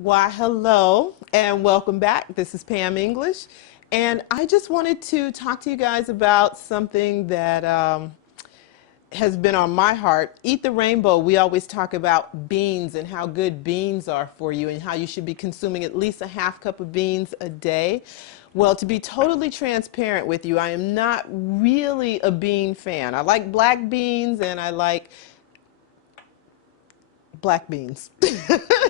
Why, hello, and welcome back. This is Pam English, and I just wanted to talk to you guys about something that has been on my heart. Eat the Rainbow, we always talk about beans and how good beans are for you and how you should be consuming at least a half cup of beans a day. Well, to be totally transparent with you, I am not really a bean fan. I like black beans and I like black beans.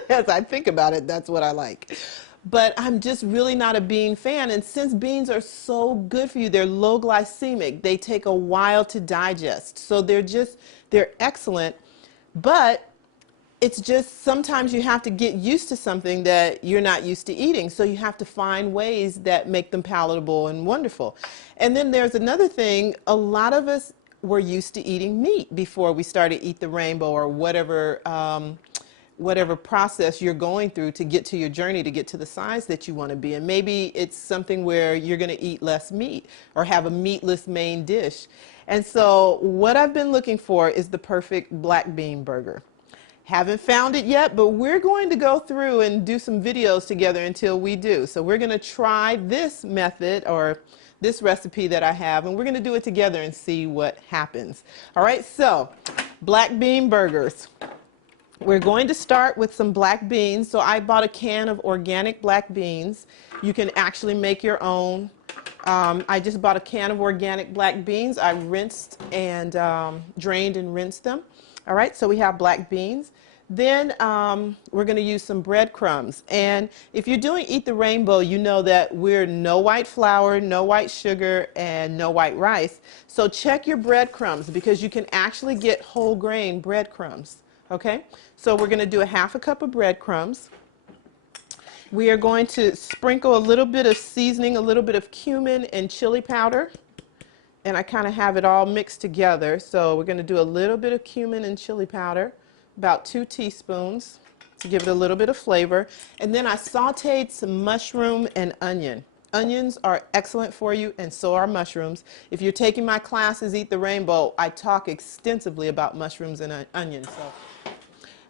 As I think about it, that's what I like. But I'm just really not a bean fan. And since beans are so good for you, they're low glycemic. They take a while to digest. So they're excellent. But it's just sometimes you have to get used to something that you're not used to eating. So you have to find ways that make them palatable and wonderful. And then there's another thing. A lot of us were used to eating meat before we started Eat the Rainbow or whatever process you're going through to get to your journey to get to the size that you want to be. And maybe it's something where you're going to eat less meat or have a meatless main dish. And so what I've been looking for is the perfect black bean burger. Haven't found it yet, but we're going to go through and do some videos together until we do. So we're going to try this method or this recipe that I have, and we're going to do it together and see what happens. All right, so black bean burgers. We're going to start with some black beans. So I bought a can of organic black beans. You can actually make your own. I just bought a can of organic black beans. I rinsed and drained and rinsed them. All right, so we have black beans. Then we're going to use some breadcrumbs. And if you're doing Eat the Rainbow, you know that we're no white flour, no white sugar, and no white rice. So check your breadcrumbs because you can actually get whole grain breadcrumbs. Okay, so we're going to do a half a cup of breadcrumbs. We are going to sprinkle a little bit of seasoning, a little bit of cumin and chili powder. And I kind of have it all mixed together. So we're going to do a little bit of cumin and chili powder, about 2 teaspoons to give it a little bit of flavor. And then I sauteed some mushroom and onion. Onions are excellent for you, and so are mushrooms. If you're taking my classes, Eat the Rainbow, I talk extensively about mushrooms and onions.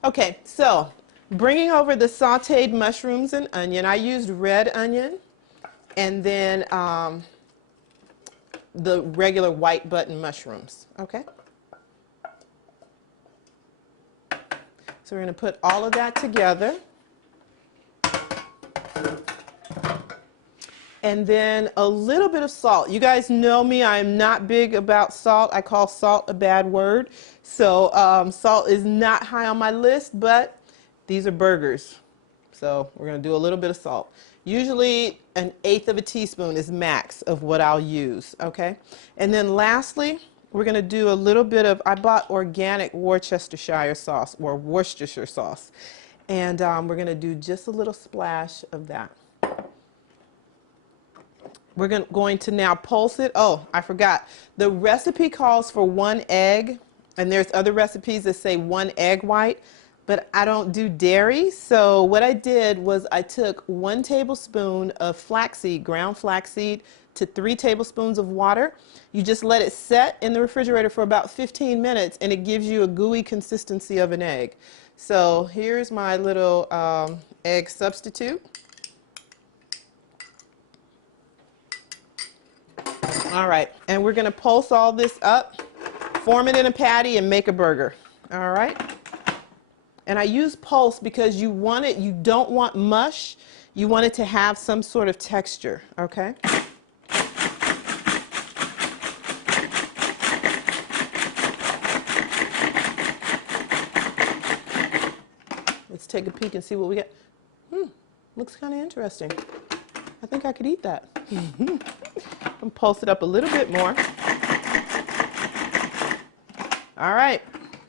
Okay, so bringing over the sauteed mushrooms and onion, I used red onion and then the regular white button mushrooms, okay? So we're going to put all of that together. And then a little bit of salt. You guys know me, I'm not big about salt. I call salt a bad word. So salt is not high on my list, but these are burgers. So we're going to do a little bit of salt. Usually 1/8 of a teaspoon is max of what I'll use, okay? And then lastly, we're going to do a little bit of, I bought organic Worcestershire sauce or Worcestershire sauce. And we're going to do just a little splash of that. We're going to now pulse it. Oh, I forgot. The recipe calls for 1 egg, and there's other recipes that say 1 egg white, but I don't do dairy. So what I did was I took 1 tablespoon of flaxseed, ground flaxseed, to 3 tablespoons of water. You just let it set in the refrigerator for about 15 minutes, and it gives you a gooey consistency of an egg. So here's my little egg substitute. All right, and we're going to pulse all this up, form it in a patty, and make a burger. All right? And I use pulse because you want it, you don't want mush. You want it to have some sort of texture, okay? Let's take a peek and see what we get. Looks kind of interesting. I think I could eat that. And pulse it up a little bit more. All right,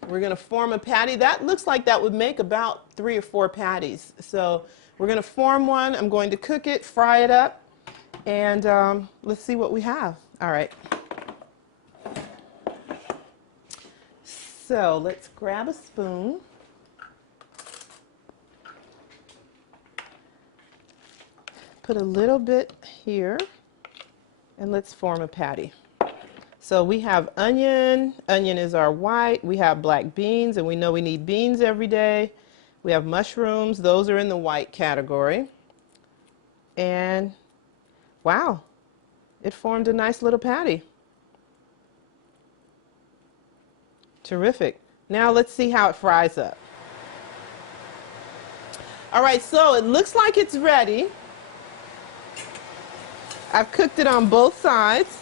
we're going to form a patty. That looks like that would make about 3 or 4 patties. So we're going to form one. I'm going to cook it, fry it up, and let's see what we have. All right. So let's grab a spoon. Put a little bit here. And let's form a patty. So we have onion. Onion is our white. We have black beans, and we know we need beans every day. We have mushrooms. Those are in the white category. And wow, it formed a nice little patty. Terrific. Now let's see how it fries up. All right, so it looks like it's ready. I've cooked it on both sides.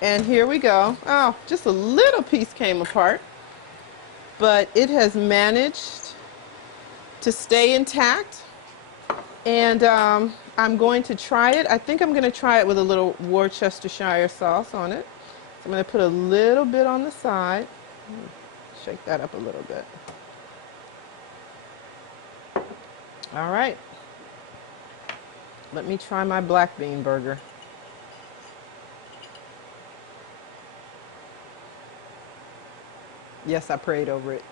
And here we go. Oh, just a little piece came apart. But it has managed to stay intact. And I'm going to try it. I think I'm going to try it with a little Worcestershire sauce on it. So I'm going to put a little bit on the side. Shake that up a little bit. All right. Let me try my black bean burger. Yes, I prayed over it.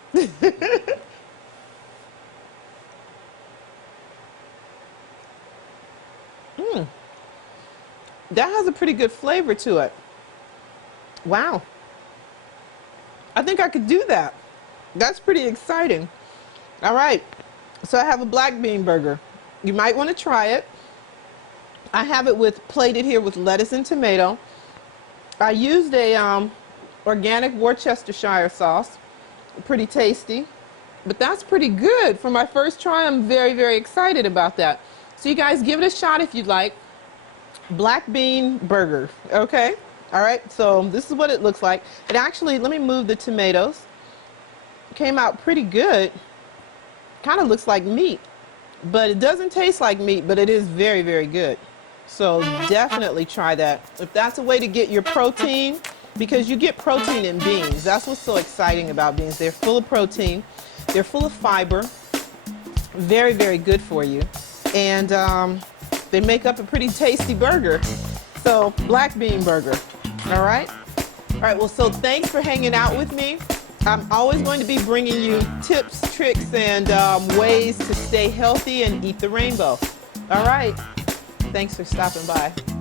That has a pretty good flavor to it. Wow. I think I could do that. That's pretty exciting. All right. So I have a black bean burger. You might want to try it. I have it plated here with lettuce and tomato. I used a organic Worcestershire sauce. Pretty tasty. But that's pretty good. For my first try, I'm very, very excited about that. So you guys give it a shot if you'd like. Black bean burger. Okay? All right. So this is what it looks like. It actually, let me move the tomatoes. Came out pretty good. Kind of looks like meat. But it doesn't taste like meat, but it is very, very good. So definitely try that. If that's a way to get your protein, because you get protein in beans. That's what's so exciting about beans. They're full of protein. They're full of fiber. Very, very good for you. And they make up a pretty tasty burger. So black bean burger. All right? All right, well, so thanks for hanging out with me. I'm always going to be bringing you tips, tricks, and ways to stay healthy and eat the rainbow. All right. Thanks for stopping by.